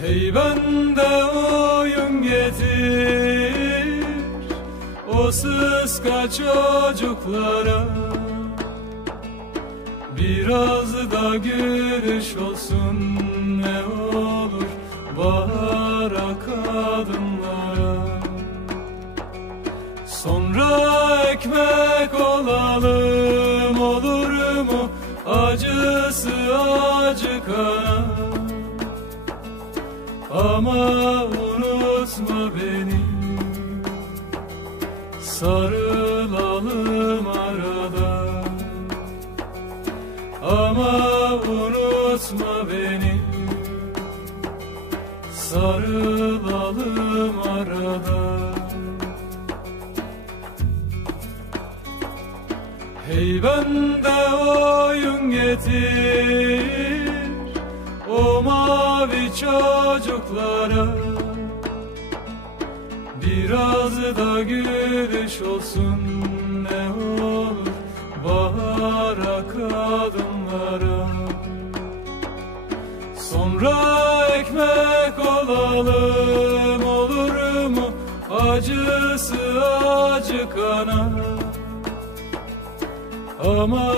Hey bende oyun getir, o sıska çocuklara. Biraz da gülüş olsun ne olur bahara kadınlara. Sonra ekmek olalım, olur mu acısı acıkana. Ama unutma beni, sarılalım arada. Ama unutma beni, sarılalım arada. Hey bende oyun getir, o mavi çocuklara. Biraz da gülüş olsun ne olur bahara kadınlara. Sonra ekmek olalım, olur mu acısı acıkana. Ama